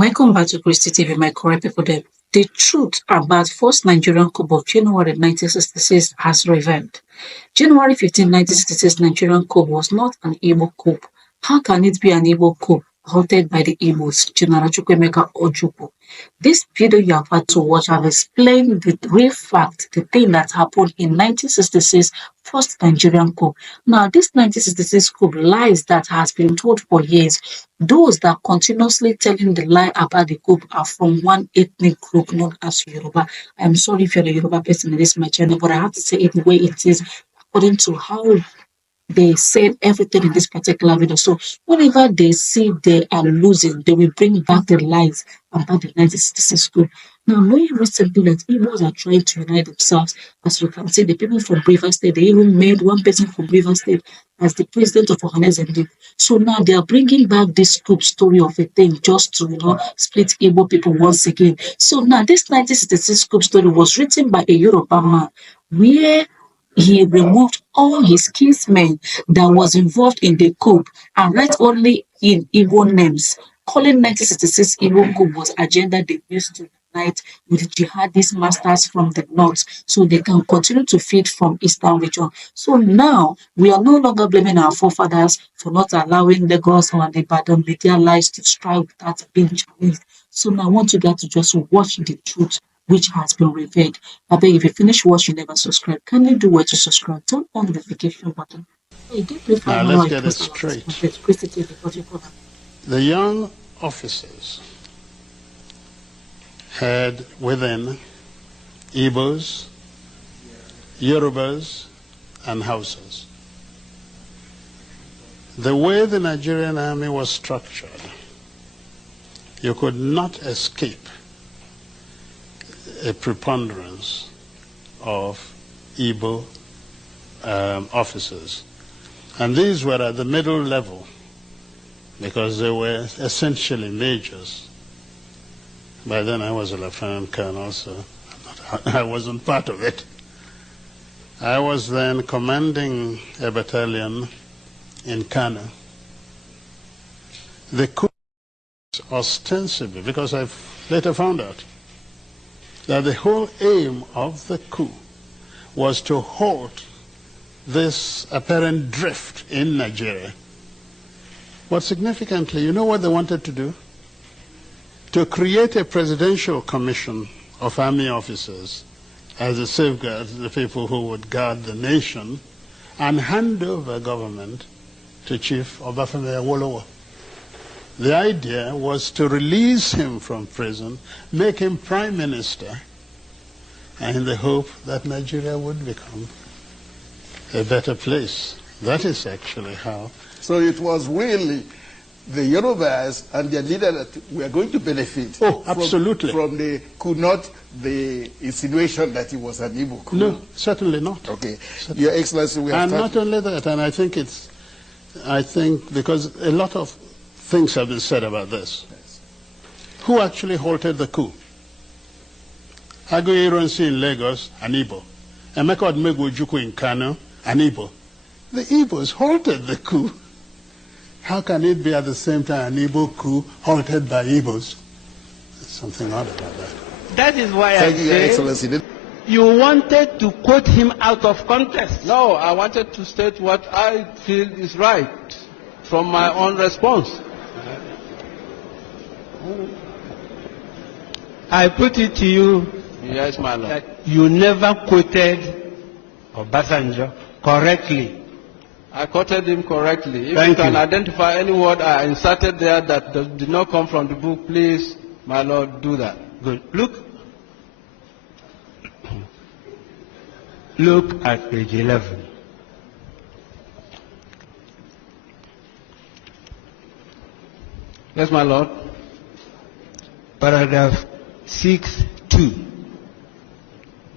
Welcome back to Christy TV, my correct people there. The truth about first Nigerian coup of January 1966 has revealed. January 15, 1966 Nigerian coup was not an Igbo coup. How can it be an Igbo coup halted by the Igbos, General Chukwemeka Ojukwu? This video you have had to watch have explained the real fact, the thing that happened in 1966 first Nigerian coup. Now, this 1966 coup lies that has been told for years. Those that continuously telling the lie about the coup are from one ethnic group known as Yoruba. I'm sorry if you're a Yoruba person in this my channel, but I have to say it the way it is according to how they said everything in this particular video. So whenever they see they are losing, they will bring back the lies about the 1966 coup. Now, knowing recently that Igbos are trying to unite themselves, as you can see, the people from Rivers State, they even made one person from Rivers State as the president of Ohanezendi. So now they are bringing back this coup story of a thing just to, split Igbo people once again. So now this 1966 coup story was written by a Yoruba man where he removed all his kinsmen that was involved in the coup and write only in Igbo names, calling 1966 Igbo coup was agenda they used to unite with jihadist masters from the north so they can continue to feed from eastern region. So now we are no longer blaming our forefathers for not allowing Lagos or the Ibadan media lives to strive without being challenged. So now I want you guys to just watch the truth which has been revealed. I beg if you finish watching, never subscribe. Can you do what to subscribe? Turn on the notification button. Hey, now let's get it straight. The young officers had within Igbos, Yorubas, and Hausas. The way the Nigerian army was structured, you could not escape a preponderance of Igbo officers. And these were at the middle level because they were essentially majors. By then I was a lieutenant colonel, so I wasn't part of it. I was then commanding a battalion in Kano. The coup ostensibly, because I've later found out, that the whole aim of the coup was to halt this apparent drift in Nigeria. But significantly, you know what they wanted to do? To create a presidential commission of army officers as a safeguard to the people who would guard the nation and hand over government to Chief Obafemi Awolowo. The idea was to release him from prison, make him prime minister, and in the hope that Nigeria would become a better place. That is actually how. So it was really the Yorubas and their leader that were going to benefit absolutely. From the coup, not the insinuation that it was an Igbo coup. No, certainly not. Okay. Certainly. Your Excellency, we have And not only that, and I think because a lot of things have been said about this. Yes. Who actually halted the coup? Aguiyi Ironsi in Lagos, an Igbo. Emeka Odumegwu Ojukwu in Kano, an Igbo. The Igbos halted the coup. How can it be at the same time an Igbo coup halted by Igbos? There's something odd about that. That is why Thank you, Your Excellency. You wanted to quote him out of context. No, I wanted to state what I feel is right from my own response. I put it to you Yes, my lord. that you never quoted Obasanjo correctly. I quoted him correctly. If Thank you can you. identify any word I inserted there that did not come from the book, please, my lord, do that. Good. Look at page 11. Yes, my lord. Paragraph 6.2.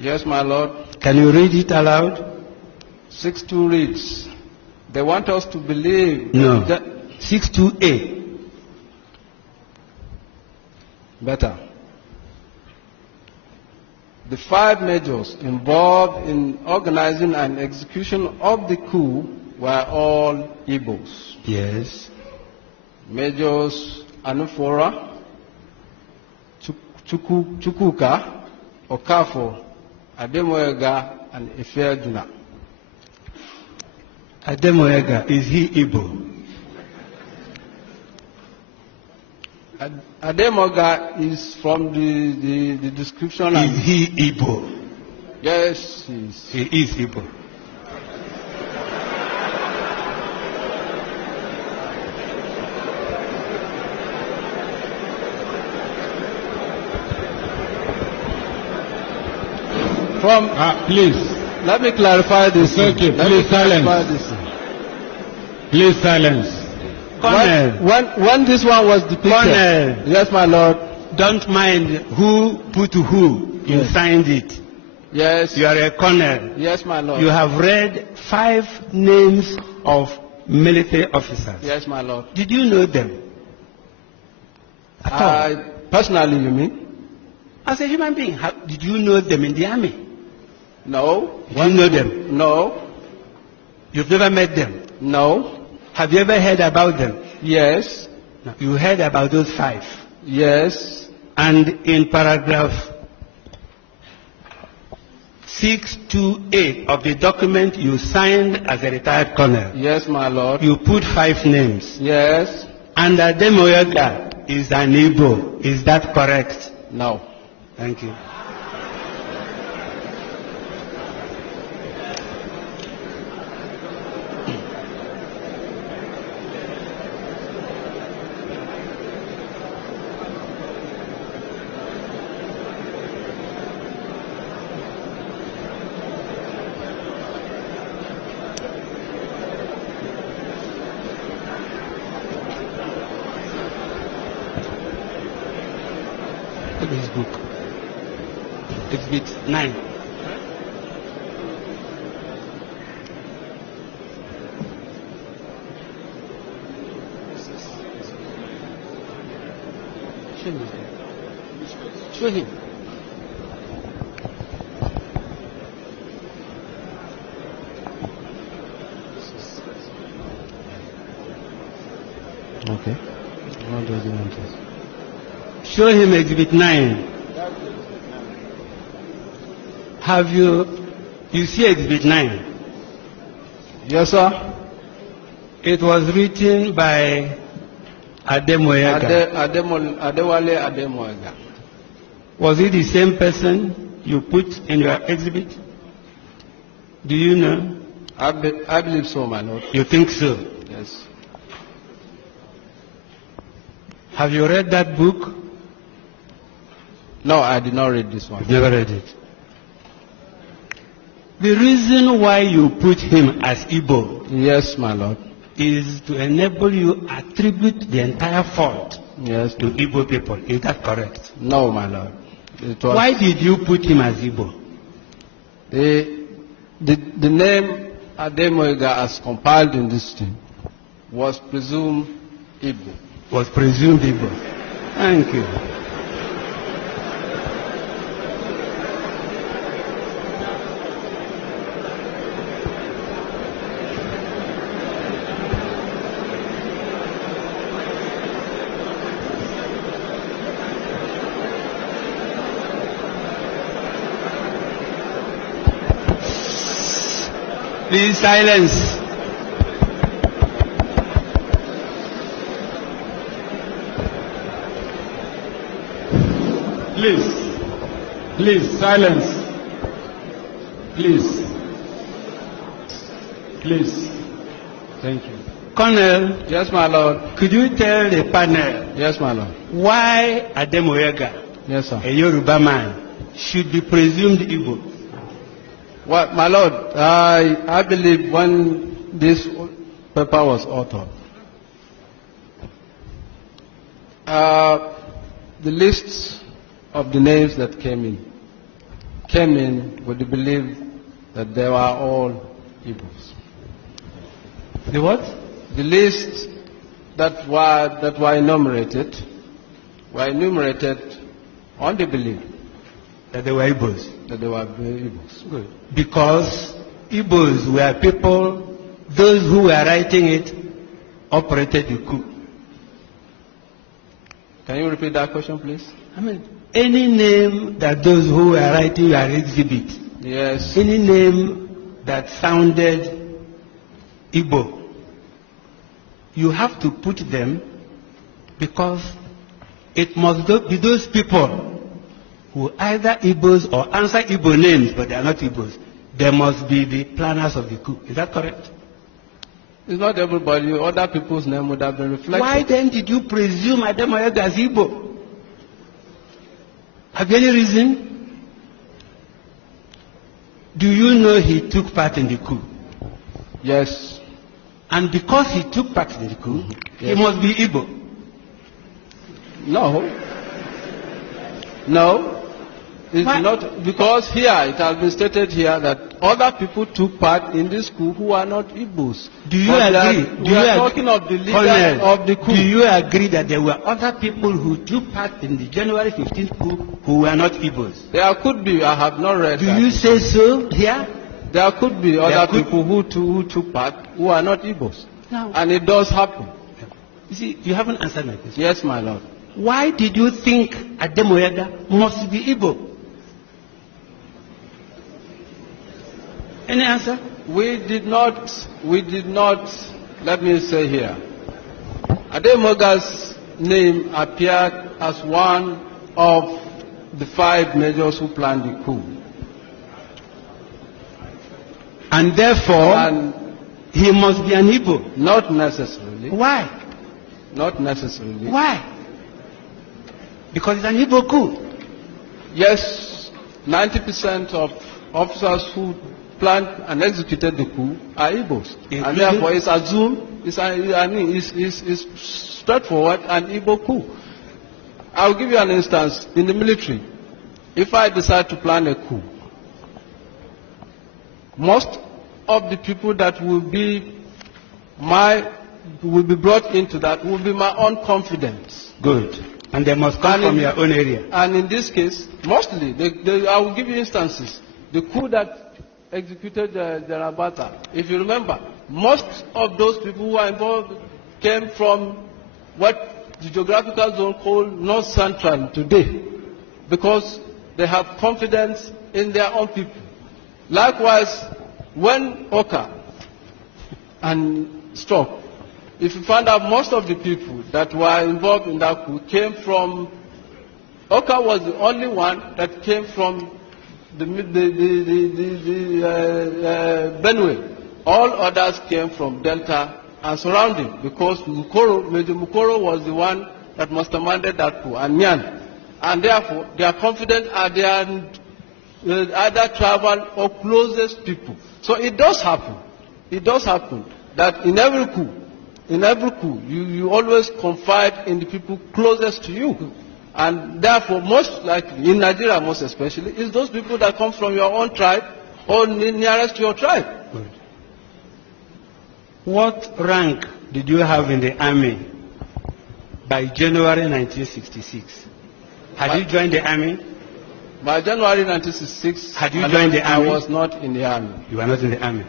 Yes, my lord. Can you read it aloud? 6.2 reads, they want us to believe No. that 6.2a. better. The 5 majors involved in organizing and execution of the coup were all Igbos. Yes. Majors Anufora, Chukwuka, Okafo, Ademoyega, and Ifeaduna. Ademoyega, is he Igbo? Ademoyega is from the description. Is he Igbo? Yes, he is. He is Igbo. Please. Let me clarify this. Okay, please silence. Please silence. When this one was depicted. Colonel. Yes, my lord. Don't mind who put who. You signed it. Yes. You are a colonel. Yes, my lord. You have read 5 names of military officers. Yes, my lord. Did you know them? At all? Personally, you mean? As a human being, did you know them in the army? No. Did you know them? No. You've never met them? No. Have you ever heard about them? Yes. No. You heard about those 5? Yes. And in paragraph 628 of the document you signed as a retired colonel. Yes, my lord. You put 5 names. Yes. And Ademoyega is an Igbo. Is that correct? No. Thank you. Look at his book. Exhibit 9. Show him. Show him. Okay. What does he want us? Show him exhibit 9. Have you see exhibit 9? Yes, sir. It was written by Ademoyega. Adewale Ademoyega. Was it the same person you put in your exhibit? Do you know? I believe so, my lord. You think so? Yes. Have you read that book? No, I did not read this one. You've never read it. The reason why you put him as Igbo Yes, my lord. is to enable you attribute the entire fault Yes. to Igbo people. Is that correct? No, my lord. It was Why did you put him as Igbo? the name Ademoyega as compiled in this thing was presumed Igbo. Was presumed Igbo. Thank you. Please silence. Please silence. Please. Thank you. Colonel, Yes, my lord. could you tell the panel Yes, my lord. why Ademoyega, Yes, sir. a Yoruba man, should be presumed Igbo? Well, my lord, I believe when this paper was authored, the lists of the names that came in with the belief that they were all Igbos. The what? The lists that were enumerated on the belief That they were Igbos. that they were Igbos. Good. Because Igbos were people, those who were writing it operated the coup. Can you repeat that question, please? I mean, any name that those who were writing your exhibit, Yes. any name that sounded Igbo, you have to put them because it must be those people who either Igbos or answer Igbo names, but they are not Igbos. They must be the planners of the coup. Is that correct? It's not everybody. Other people's name would have been reflected. Why then did you presume Ademoyega as Igbo? Have you any reason? Do you know he took part in the coup? Yes. And because he took part in the coup, he Yes. must be Igbo. No. No. It's Why? not, because here, it has been stated here that other people took part in this coup who are not Igbos. Do you But agree? We are talking of the leader Colonel, of the coup. do you agree that there were other people who took part in the January 15th coup who were not Igbos? There could be, I have not read Do that. you say so here? There could be other could- people who took part who are not Igbos. No. And it does happen. You see, you haven't answered my question. Yes, my lord. Why did you think Ademoyega must be Igbo? Any answer? We did not, let me say here, Ademoyaga's name appeared as one of the 5 majors who planned the coup. And therefore, And he must be an Igbo. not necessarily, Why? not necessarily. Why? Because it's an Igbo coup. Yes, 90% of officers who planned and executed the coup are Igbos. And Including- therefore it's assumed, it's straightforward an Igbo coup. I'll give you an instance. In the military, if I decide to plan a coup, most of the people that will be brought into that will be my own confidants. Good. And they must come And from in- your own area. And in this case, mostly, I will give you instances. The coup that executed Jarabata, if you remember, most of those people who are involved came from what the geographical zone called North Central today, because they have confidence in their own people. Likewise, when Oka and struck, if you find out most of the people that were involved in that coup came from, Oka was the only one that came from the Benue. All others came from Delta and surrounding, because Major Mukoro was the one that masterminded that coup, and Nyan. And therefore, they are confident at their either tribal or closest people. So it does happen. It does happen that in every coup, you always confide in the people closest to you. And therefore, most likely, in Nigeria most especially, is those people that come from your own tribe or nearest to your tribe. Good. What rank did you have in the army by January 1966? Had you joined the army? By January 1966, Had you joined the army? I was not in the army. You were not in the army.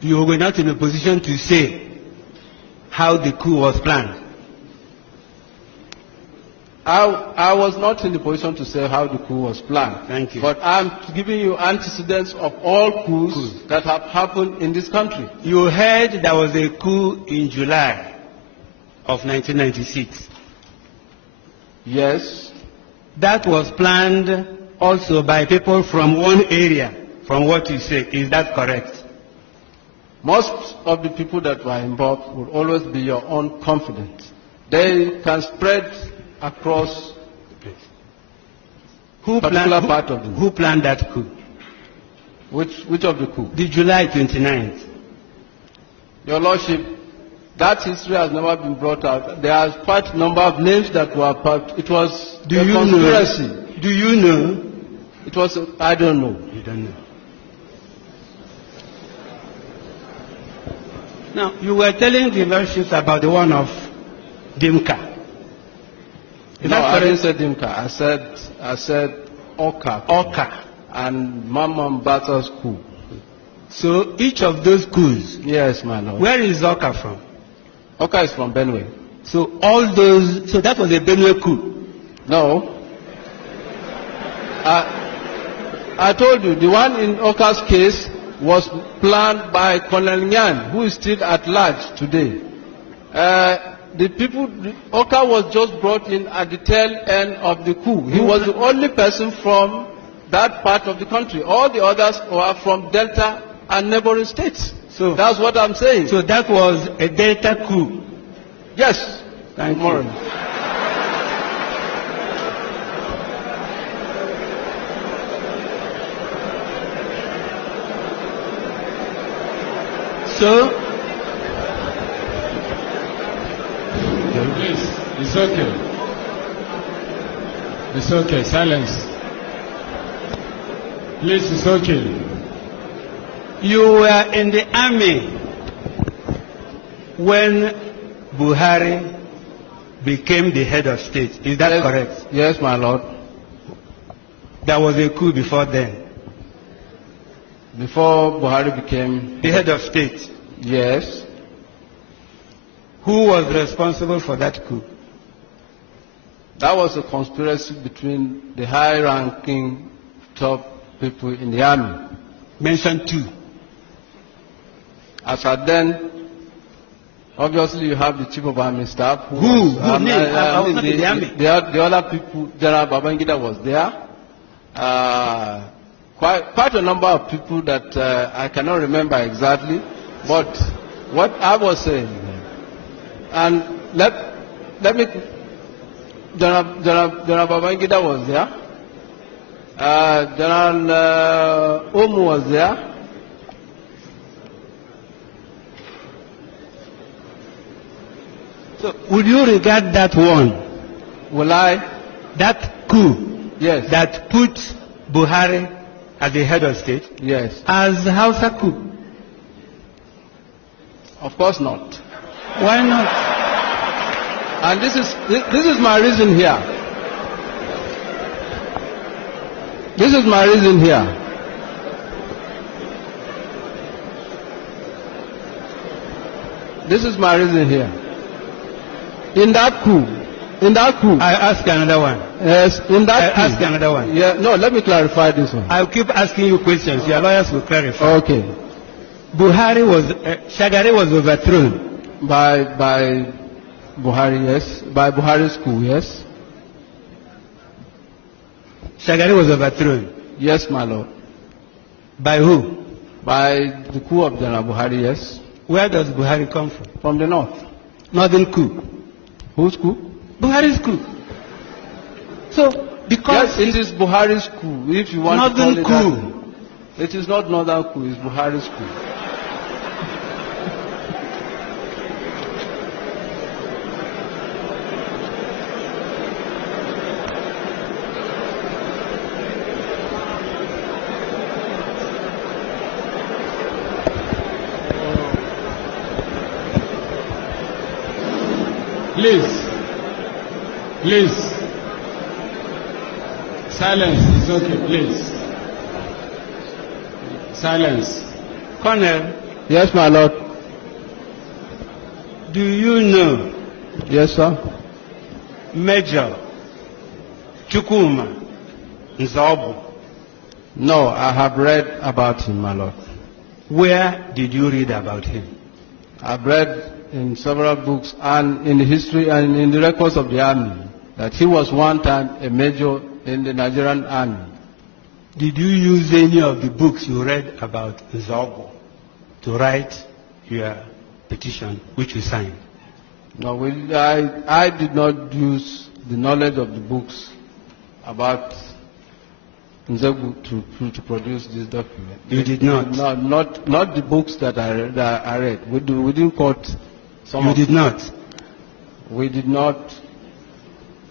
You were not in a position to say how the coup was planned. I was not in the position to say how the coup was planned. Thank you. But I'm giving you antecedents of all coups that have happened in this country. You heard there was a coup in July of 1996. Yes. That was planned also by people from one area, from what you say. Is that correct? Most of the people that were involved will always be your own confidence. They can spread across Who particular planned, part of them. who planned that coup? Which of the coup? The July 29th. Your Lordship, that history has never been brought out. There are quite a number of names that were part. It was Do a you conspiracy. know? Do you know? It was, I don't know. You don't know. Now, you were telling the lordships about the one of Dimka. Is No, that I didn't correct? say Dimka. I said Oka. Oka. And Mamman Batta's coup. So each of those coups, Yes, my lord. where is Oka from? Oka is from Benue. So all those, so that was a Benue coup. No. I told you, the one in Oka's case was planned by Colonel Nyan, who is still at large today. Oka was just brought in at the tail end of the coup. He was the only person from that part of the country. All the others were from Delta and neighboring states. So that's what I'm saying. So that was a Delta coup. Yes. Thank you. So, please, it's okay. It's okay, silence. Please, it's okay. you were in the army when Buhari became the head of state. Is that correct? Yes, my lord. There was a coup before then. Before Buhari became The head of state. Yes. Who was responsible for that coup? That was a conspiracy between the high-ranking top people in the army. Mention two. As at then, obviously you have the chief of army staff. Who? Who name? I was not in the army. The other people, General Babangida was there. Quite a number of people that I cannot remember exactly. But what I was saying, and let me, General Babangida was there. General Omu was there. So, would you regard that one? Will I? That coup? Yes. That put Buhari as the head of state? Yes. As Hausa coup? Of course not. Why not? And this is my reason here. This is my reason here. This is my reason here. In that coup, I ask another one. yes, in that coup, ask another one. Yeah, no, let me clarify this one. I'll keep asking you questions. Your lawyers will clarify. Okay. Buhari was, Shagari was overthrown. By Buhari, yes. By Buhari's coup, yes. Shagari was overthrown. Yes, my lord. By who? By the coup of General Buhari, yes. Where does Buhari come from? From the north. Northern coup. Whose coup? Buhari's coup. So, because Yes, it is Buhari's coup, if you want to Northern call it coup. that. It is not Northern coup, it's Buhari's coup. Please, silence, it's okay, please. Silence. Colonel, Yes, my lord. do you know Yes, sir. Major Chukwuma Nzobu? No, I have read about him, my lord. Where did you read about him? I've read in several books and in the history and in the records of the army that he was one time a major in the Nigerian army. Did you use any of the books you read about Nzobu to write your petition, which you signed? No, I did not use the knowledge of the books about Nzebu to produce this document. You did not? No, not the books that I read. We didn't quote some You of did them. not? We did not.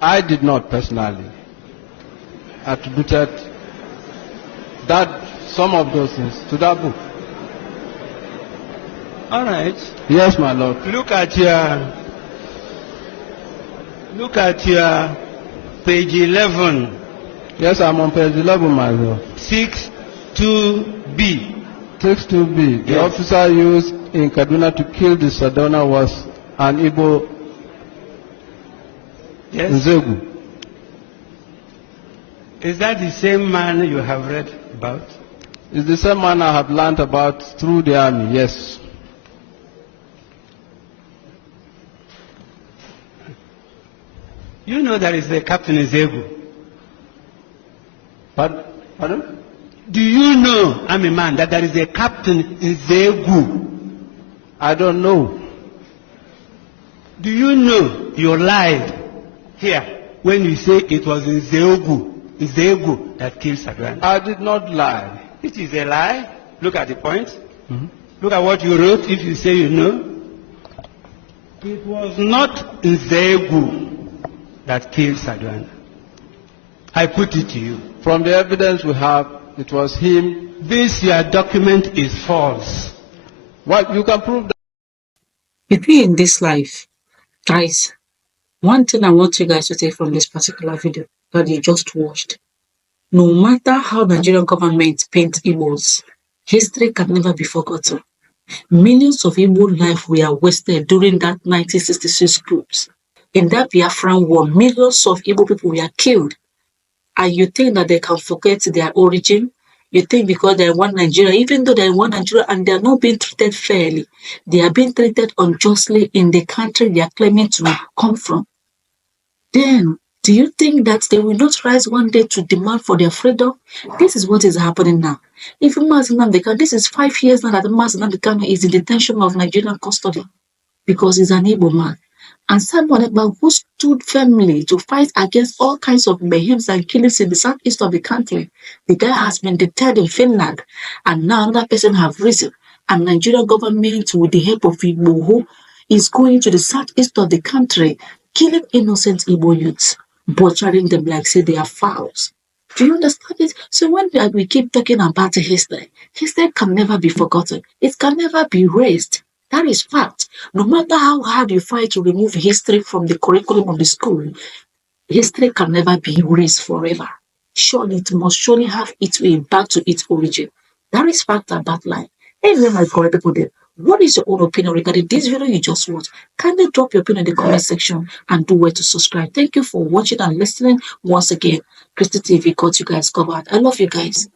I did not personally attributed some of those things to that book. All right. Yes, my lord. Look at your page 11, Yes, I'm on page 11, my lord. 62B, 62B. The officer used in Kaduna to kill the Sadona was an Igbo Nzegu. Is that the same man you have read about? It's the same man I have learned about through the army, yes. You know there is a Captain Nzegu. Pardon? Do you know, I'm a man, that there is a Captain Nzegu? I don't know. Do you know you lied here when you say it was Nzegu that killed Sadwana? I did not lie. It is a lie. Look at the point. Look at what you wrote if you say you know. It was not Nzegu that killed Sadwana. I put it to you. From the evidence we have, it was him. This your document is false. What you can prove that. Maybe in this life, guys, one thing I want you guys to take from this particular video that you just watched, no matter how Nigerian government paint Igbos, history can never be forgotten. Millions of Igbo lives were wasted during that 1966 groups. In that Biafran war, millions of Igbo people were killed. And you think that they can forget their origin? You think because they're one Nigeria, even though they're one Nigeria and they're not being treated fairly, they are being treated unjustly in the country they are claiming to come from. Then, do you think that they will not rise one day to demand for their freedom? This is what is happening now. If Mazi Nnamdi Kanu, this is 5 years now that Mazi Nnamdi Kanu is in detention of Nigerian custody because he's an Igbo man. And someone who stood firmly to fight against all kinds of mayhems and killings in the southeast of the country. The guy has been detained in Finland, and now another person have risen. And Nigerian government, with the help of Igbo, is going to the southeast of the country, killing innocent Igbo youths, butchering them like say they are fowls. Do you understand it? So when we keep talking about history can never be forgotten. It can never be erased. That is fact. No matter how hard you fight to remove history from the curriculum of the school, history can never be erased forever. Surely it must surely have its way back to its origin. That is fact about life. Anyway, my correct people there, what is your own opinion regarding this video you just watched? Kindly drop your opinion in the comment section and do well to subscribe. Thank you for watching and listening. Once again, Christy TV got you guys covered. I love you guys.